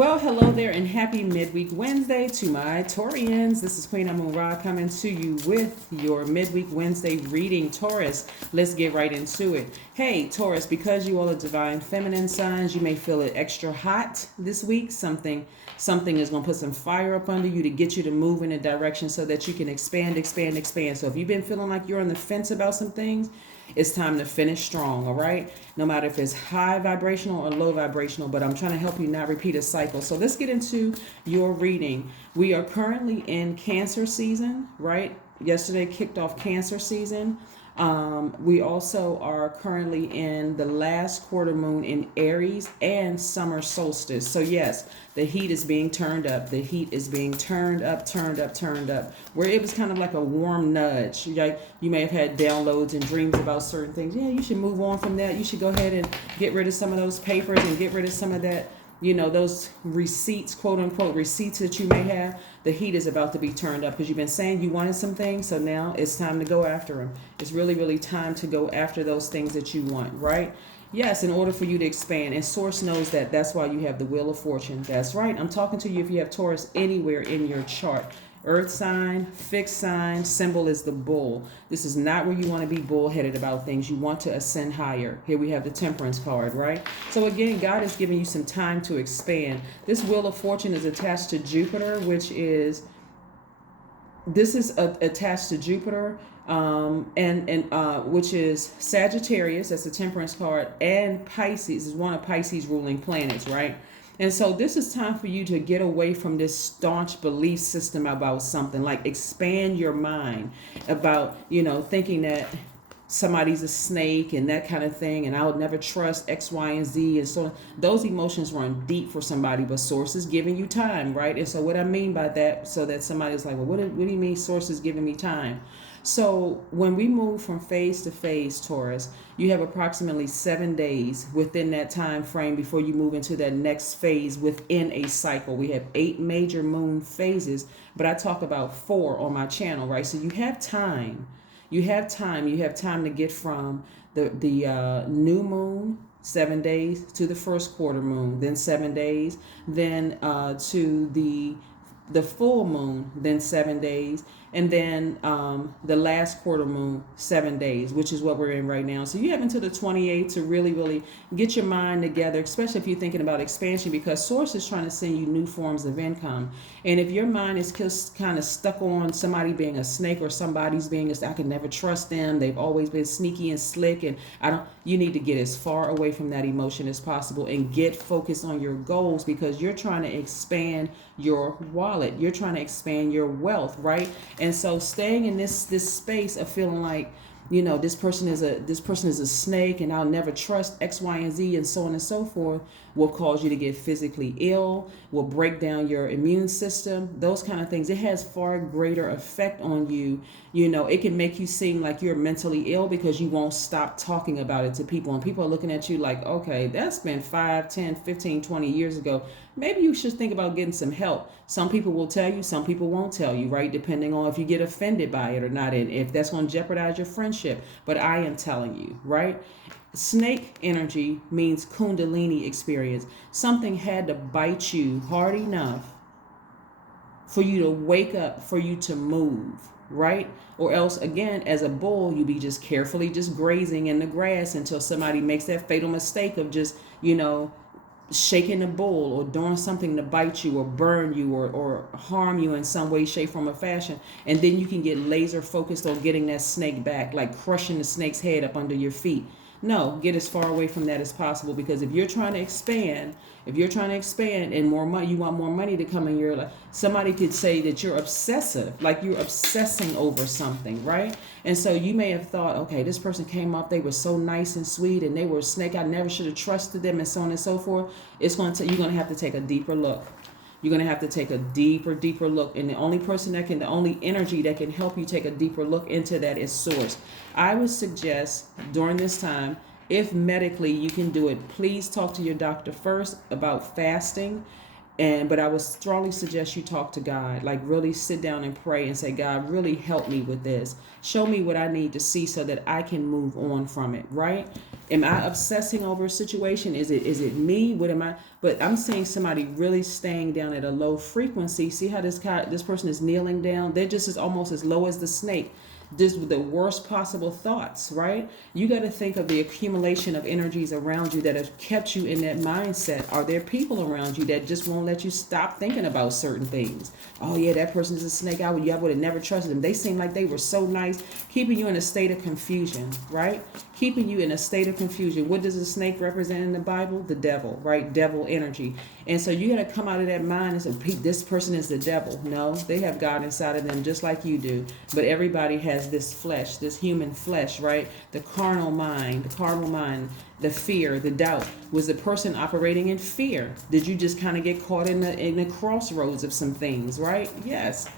Well, hello there and happy midweek Wednesday to my Taurians. This is Queen Amun Ra coming to you with your midweek Wednesday reading. Taurus, let's get right into it. Hey, Taurus, because you all are divine feminine signs, you may feel it extra hot this week. Something is going to put some fire up under you to get you to move in a direction so that you can expand. So if you've been feeling like you're on the fence about some things, it's time to finish strong, all right? No matter if it's high vibrational or low vibrational, but I'm trying to help you not repeat a cycle. So let's get into your reading. We are currently in Cancer season, right? Yesterday kicked off Cancer season. We also are currently in the last quarter moon in Aries and summer solstice. So yes, the heat is being turned up. The heat is being turned up. Where it was kind of like a warm nudge. Like you may have had downloads and dreams about certain things. Yeah, you should move on from that. You should go ahead and get rid of some of those papers and get rid of some of that, those receipts, quote unquote, receipts that you may have. The heat is about to be turned up because you've been saying you wanted some things. So now it's time to go after them. It's really time to go after those things that you want, right? Yes, in order for you to expand. And Source knows that. That's why you have the Wheel of Fortune. That's right. I'm talking to you if you have Taurus anywhere in your chart. Earth sign, fixed sign, symbol is the bull. This is not where you want to be bullheaded about things. You want to ascend higher. Here we have the Temperance card, right? So again, God is giving you some time to expand. This Wheel of Fortune is attached to Jupiter, which is attached to Jupiter, which is Sagittarius, that's the Temperance card, and Pisces is one of Pisces' ruling planets, right? And so this is time for you to get away from this staunch belief system about something, like expand your mind about, thinking that somebody's a snake and that kind of thing, and I would never trust X, Y, and Z. And so those emotions run deep for somebody, but Source is giving you time, right? And so what I mean by that, so that somebody's like, well, what do you mean Source is giving me time? So when we move from phase to phase, Taurus, you have approximately 7 days within that time frame before you move into that next phase within a cycle. We have 8 major moon phases, but I talk about 4 on my channel, right? So you have time. You have time to get from the new moon, 7 days, to the first quarter moon, then 7 days, then to the full moon, then 7 days, and then the last quarter moon, 7 days, which is what we're in right now. So you have until the 28th to really get your mind together, especially if you're thinking about expansion, because Source is trying to send you new forms of income. And if your mind is just kind of stuck on somebody being a snake or somebody's being I could never trust them, they've always been sneaky and slick, and you need to get as far away from that emotion as possible and get focused on your goals, because you're trying to expand your wallet. You're trying to expand your wealth, right? And so staying in this space of feeling like, this person is a snake and I'll never trust X, Y, and Z, and so on and so forth, will cause you to get physically ill, will break down your immune system, those kind of things. It has far greater effect on you. It can make you seem like you're mentally ill because you won't stop talking about it to people. And people are looking at you like, okay, that's been 5, 10, 15, 20 years ago. Maybe you should think about getting some help. Some people will tell you, some people won't tell you, right? Depending on if you get offended by it or not, and if that's going to jeopardize your friendship. But I am telling you, right? Snake energy means Kundalini experience. Something had to bite you hard enough for you to wake up, for you to move, right? Or else, again, as a bull, you be just carefully just grazing in the grass until somebody makes that fatal mistake of just, shaking the bull or doing something to bite you or burn you or harm you in some way, shape, form, or fashion. And then you can get laser focused on getting that snake back, like crushing the snake's head up under your feet. No, get as far away from that as possible, because if you're trying to expand and more money, you want more money to come in your life, somebody could say that you're obsessive, like you're obsessing over something, right? And so you may have thought, okay, this person came up, they were so nice and sweet, and they were a snake, I never should have trusted them, and so on and so forth. You're going to have to take a deeper look. You're going to have to take a deeper look. And the only energy that can help you take a deeper look into that is Source. I would suggest during this time, if medically you can do it, please talk to your doctor first about fasting But I would strongly suggest you talk to God, like really sit down and pray and say, God, really help me with this. Show me what I need to see so that I can move on from it, right? Am I obsessing over a situation? Is it me? What am I? But I'm seeing somebody really staying down at a low frequency. See how this person is kneeling down? They're just almost as low as the snake. Just with the worst possible thoughts, right? You got to think of the accumulation of energies around you that have kept you in that mindset. Are there people around you that just won't let you stop thinking about certain things? Oh yeah, that person is a snake. I would have never trusted them. They seemed like they were so nice, keeping you in a state of confusion, right? Keeping you in a state of confusion. What does a snake represent in the Bible? The devil, right? Devil energy. And so you got to come out of that mind and say, this person is the devil. No, they have God inside of them just like you do. But everybody has this flesh, this human flesh, right? The carnal mind, the fear, the doubt. Was the person operating in fear? Did you just kind of get caught in the crossroads of some things, right? Yes.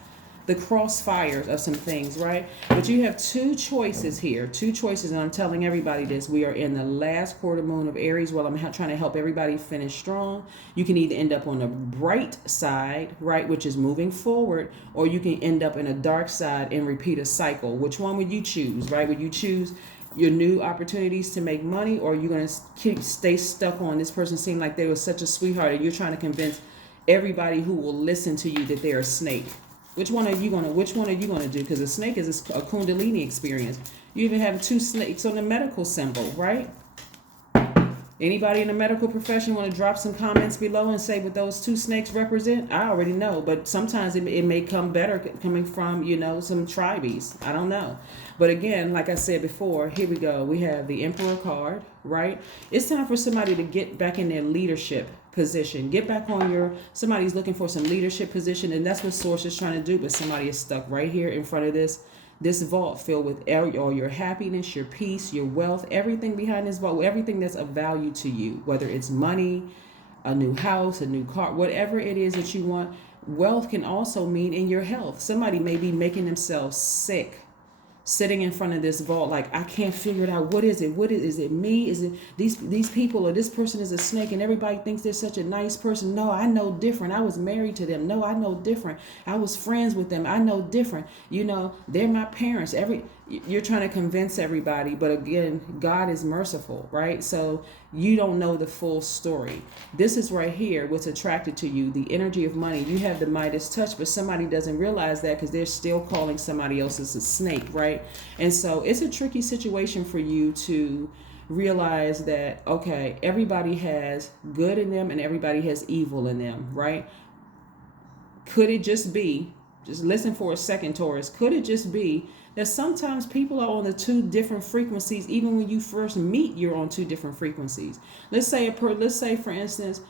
The crossfires of some things, right? But you have two choices here, and I'm telling everybody this. We are in the last quarter moon of Aries. Well, I'm trying to help everybody finish strong. You can either end up on the bright side, right, which is moving forward, or you can end up in a dark side and repeat a cycle. Which one would you choose, right? Would you choose your new opportunities to make money, or are you going to stay stuck on this person seemed like they were such a sweetheart and you're trying to convince everybody who will listen to you that they're a snake? Which one are you gonna do? Because a snake is a Kundalini experience. You even have two snakes on the medical symbol, right? Anybody in the medical profession want to drop some comments below and say what those two snakes represent? I already know, but sometimes it may come better coming from, some tribes. I don't know. But again, like I said before, here we go. We have the Emperor card, right? It's time for somebody to get back in their leadership position. Get back on somebody's looking for some leadership position, and that's what Source is trying to do, but somebody is stuck right here in front of this vault filled with all your happiness, your peace, your wealth, everything behind this vault, everything that's of value to you, whether it's money, a new house, a new car, whatever it is that you want. Wealth can also mean in your health. Somebody may be making themselves sick, sitting in front of this vault like, I can't figure it out. What is it? Is it me? Is it these people, or this person is a snake and everybody thinks they're such a nice person? No, I know different. I was married to them. No, I know different. I was friends with them. I know different. They're my parents. You're trying to convince everybody, but again, God is merciful, right? So you don't know the full story. This is right here what's attracted to you, the energy of money. You have the Midas touch, but somebody doesn't realize that because they're still calling somebody else as a snake, right? And so it's a tricky situation for you to realize that, okay, everybody has good in them and everybody has evil in them, right? Could it just listen for a second, Taurus, could it just be that sometimes people are on the two different frequencies? Even when you first meet, you're on two different frequencies. Let's say for instance,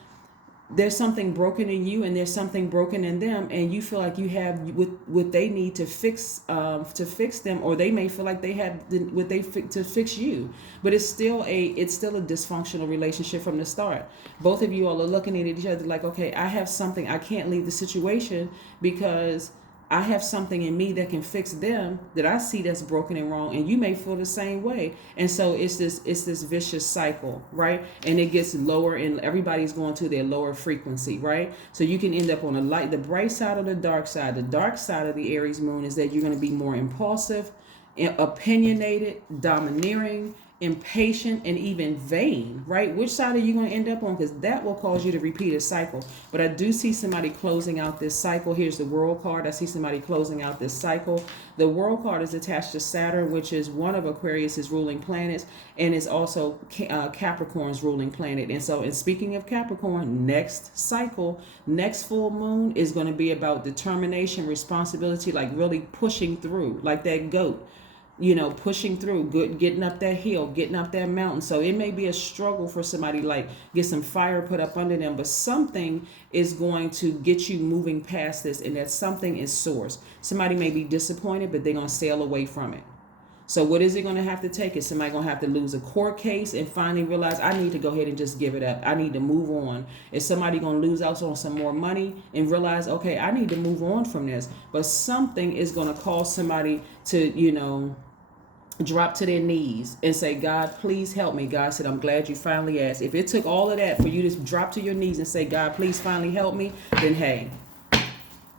there's something broken in you and there's something broken in them, and you feel like you have what they need to fix them, or they may feel like they have to fix you. But it's still a dysfunctional relationship from the start. Both of you all are looking at each other like, okay, I have something, I can't leave the situation because I have something in me that can fix them that I see that's broken and wrong, and you may feel the same way. And so it's this vicious cycle, right? And it gets lower, and everybody's going to their lower frequency, right? So you can end up on the bright side or the dark side. The dark side of the Aries moon is that you're going to be more impulsive, opinionated, domineering, impatient, and even vain, right? Which side are you going to end up on? Because that will cause you to repeat a cycle. But I do see somebody closing out this cycle. Here's the World card. I see somebody closing out this cycle. The World card is attached to Saturn, which is one of Aquarius's ruling planets, and is also Capricorn's ruling planet. And so, in speaking of Capricorn, next cycle, next full moon is going to be about determination, responsibility, like really pushing through, like that goat. Pushing through, getting up that hill, getting up that mountain. So it may be a struggle for somebody, like get some fire put up under them, but something is going to get you moving past this, and that something is Source. Somebody may be disappointed, but they're going to sail away from it. So what is it going to have to take? Is somebody going to have to lose a court case and finally realize, I need to go ahead and just give it up. I need to move on. Is somebody going to lose out on some more money and realize, okay, I need to move on from this? But something is going to cause somebody to, drop to their knees and say, God, please help me. God said, I'm glad you finally asked. If it took all of that for you to drop to your knees and say, God, please finally help me, then hey,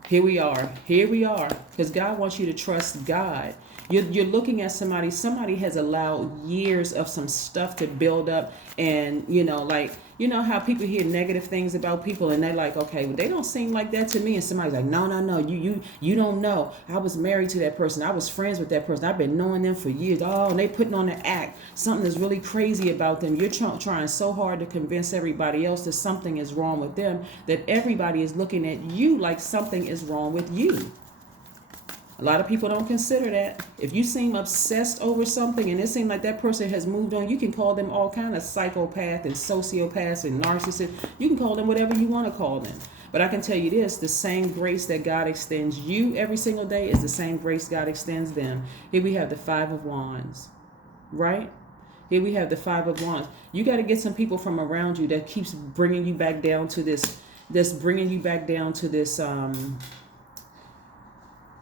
here we are. Here we are. Because God wants you to trust God. You're looking at somebody has allowed years of some stuff to build up, and you know how people hear negative things about people and they're like, okay, well, they don't seem like that to me, and somebody's like, no, you don't know, I was married to that person, I was friends with that person, I've been knowing them for years. Oh, and they putting on an act, something is really crazy about them. You're trying so hard to convince everybody else that something is wrong with them, that everybody is looking at you like something is wrong with you. A lot of people don't consider that. If you seem obsessed over something and it seems like that person has moved on, you can call them all kind of psychopath and sociopaths and narcissists. You can call them whatever you want to call them. But I can tell you this, the same grace that God extends you every single day is the same grace God extends them. Here we have the Five of Wands, right? Here we have the Five of Wands. You got to get some people from around you that keeps bringing you back down to this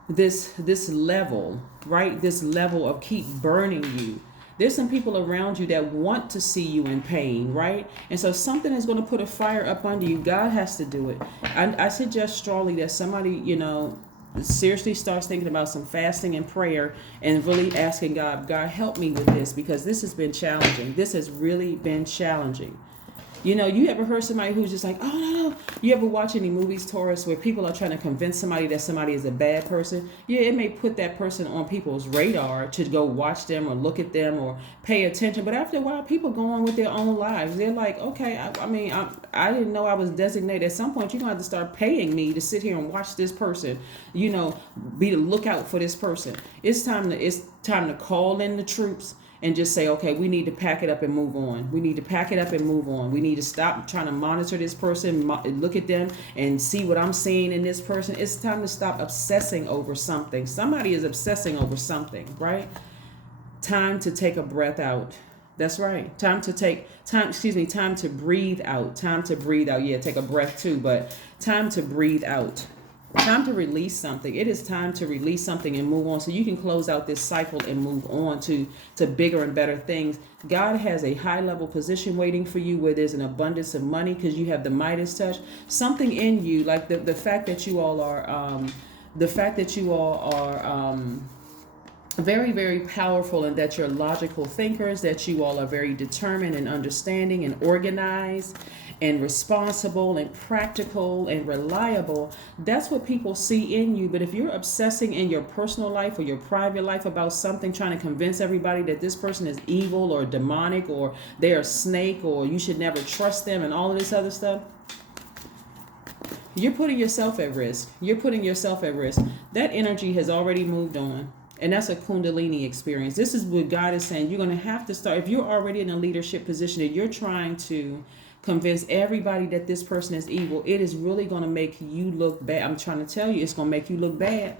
this level, right? This level of keep burning you. There's some people around you that want to see you in pain, right? And so something is going to put a fire up under you. God has to do it. I suggest strongly that somebody, seriously starts thinking about some fasting and prayer and really asking God, help me with this, because this has been challenging. This has really been challenging. You ever heard somebody who's just like, oh, no. You ever watch any movies, Taurus, where people are trying to convince somebody that somebody is a bad person? Yeah, it may put that person on people's radar to go watch them or look at them or pay attention. But after a while, people go on with their own lives. They're like, okay, I didn't know I was designated. At some point, you're going to have to start paying me to sit here and watch this person, be the lookout for this person. It's time to call in the troops and just say, okay, we need to pack it up and move on. We need to pack it up and move on. We need to stop trying to monitor this person, look at them and see what I'm seeing in this person. It's time to stop obsessing over something. Somebody is obsessing over something, right? Time to take a breath out. That's right. Time to breathe out. Time to breathe out. Yeah, take a breath too, but time to breathe out. Time to release something. It is time to release something and move on so you can close out this cycle and move on to bigger and better things. God has a high level position waiting for you where there's an abundance of money because you have the Midas touch. Something in you, like the fact that you all are very, very powerful, and that you're logical thinkers, that you all are very determined and understanding and organized and responsible and practical and reliable. That's what people see in you. But if you're obsessing in your personal life or your private life about something, trying to convince everybody that this person is evil or demonic or they're a snake or you should never trust them and all of this other stuff, you're putting yourself at risk. That energy has already moved on. And that's a Kundalini experience. This is what God is saying. You're going to have to start. If you're already in a leadership position and you're trying to convince everybody that this person is evil, it is really going to make you look bad. I'm trying to tell you, it's going to make you look bad.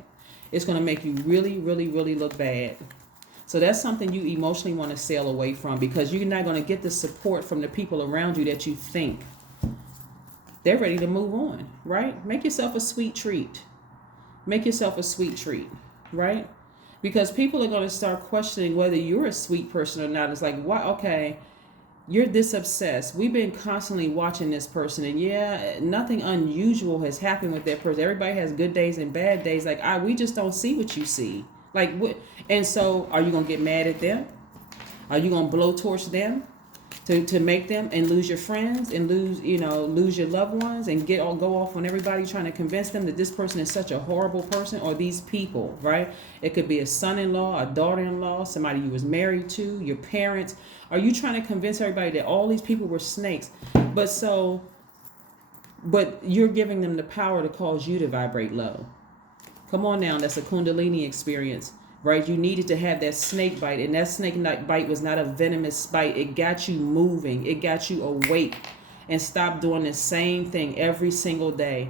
It's going to make you really, really, really look bad. So that's something you emotionally want to sail away from, because you're not going to get the support from the people around you that you think. They're ready to move on, right? Make yourself a sweet treat. Right? Because people are going to start questioning whether you're a sweet person or not. It's like, why? Okay, you're this obsessed. We've been constantly watching this person, and yeah, nothing unusual has happened with that person. Everybody has good days and bad days. Like, we just don't see what you see. Like, what? And so, are you going to get mad at them? Are you going to blowtorch them to make them and lose your friends and lose your loved ones and go off on everybody trying to convince them that this person is such a horrible person? Or these people, right? It could be a son-in-law, a daughter-in-law, somebody you was married to, your parents. Are you trying to convince everybody that all these people were snakes? But you're giving them the power to cause you to vibrate low. Come on now, that's a Kundalini experience. Right? You needed to have that snake bite, and that snake bite was not a venomous bite. It got you moving. It got you awake, and stop doing the same thing every single day.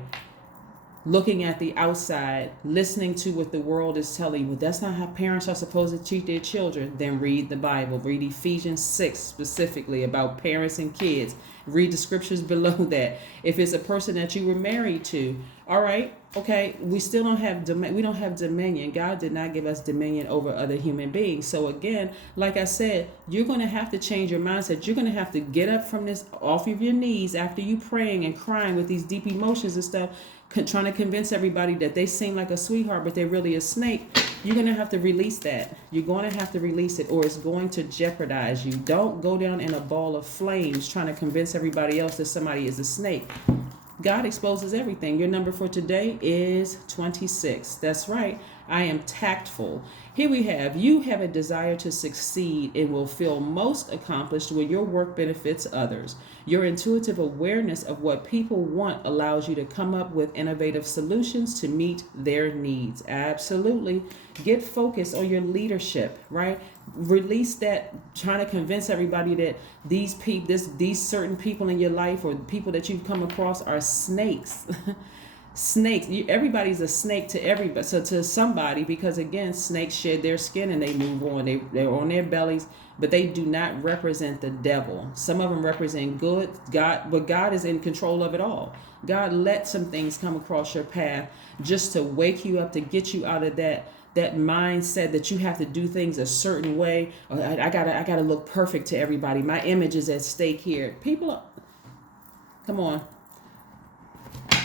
Looking at the outside, listening to what the world is telling you. Well, that's not how parents are supposed to treat their children. Then read the Bible. Read Ephesians 6 specifically about parents and kids. Read the scriptures below that. If it's a person that you were married to, All right. Okay. We still don't have we don't have dominion. God did not give us dominion over other human beings. So again, like I said, you're going to have to change your mindset. You're going to have to get up from this off of your knees after you praying and crying with these deep emotions and stuff, trying to convince everybody that they seem like a sweetheart, but they're really a snake. You're going to have to release that. You're going to have to release it, or it's going to jeopardize you. Don't go down in a ball of flames trying to convince everybody else that somebody is a snake. God exposes everything. Your number for today is 26. That's right. I am tactful. Here we have, you have a desire to succeed and will feel most accomplished when your work benefits others. Your intuitive awareness of what people want allows you to come up with innovative solutions to meet their needs. Absolutely. Get focused on your leadership, right? Release that trying to convince everybody that these certain people in your life or people that you've come across are snakes. Snakes. Everybody's a snake to everybody. So to somebody, because again, snakes shed their skin and they move on. They're on their bellies, but they do not represent the devil. Some of them represent good, God, but God is in control of it all. God let some things come across your path just to wake you up, to get you out of that mindset that you have to do things a certain way. Or I gotta look perfect to everybody. My image is at stake here. Come on.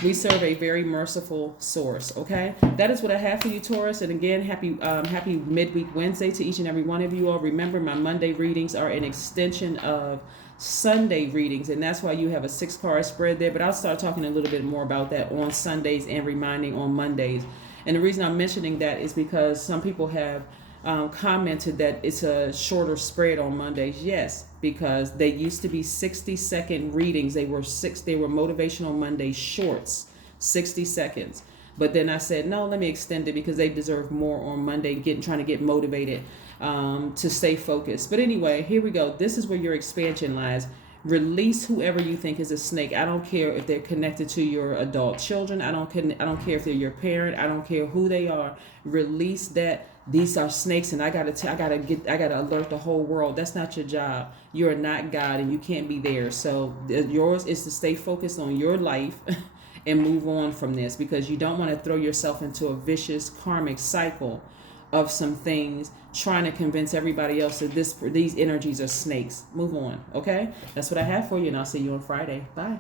We serve a very merciful source, okay? That is what I have for you, Taurus. And again, happy midweek Wednesday to each and every one of you all. Remember, my Monday readings are an extension of Sunday readings, and that's why you have a 6-card spread there. But I'll start talking a little bit more about that on Sundays and reminding on Mondays. And the reason I'm mentioning that is because some people have commented that it's a shorter spread on Mondays. Yes, because they used to be 60-second readings. They were Motivational Monday shorts, 60 seconds. But then I said, no, let me extend it because they deserve more on Monday, trying to get motivated to stay focused. But anyway, here we go. This is where your expansion lies. Release whoever you think is a snake. I don't care if they're connected to your adult children. I don't care if they're your parent. I don't care who they are. Release that. These are snakes, and I gotta alert the whole world. That's not your job. You are not God, and you can't be there. So yours is to stay focused on your life and move on from this, because you don't want to throw yourself into a vicious karmic cycle of some things, trying to convince everybody else that these energies are snakes. Move on, okay? That's what I have for you, and I'll see you on Friday. Bye.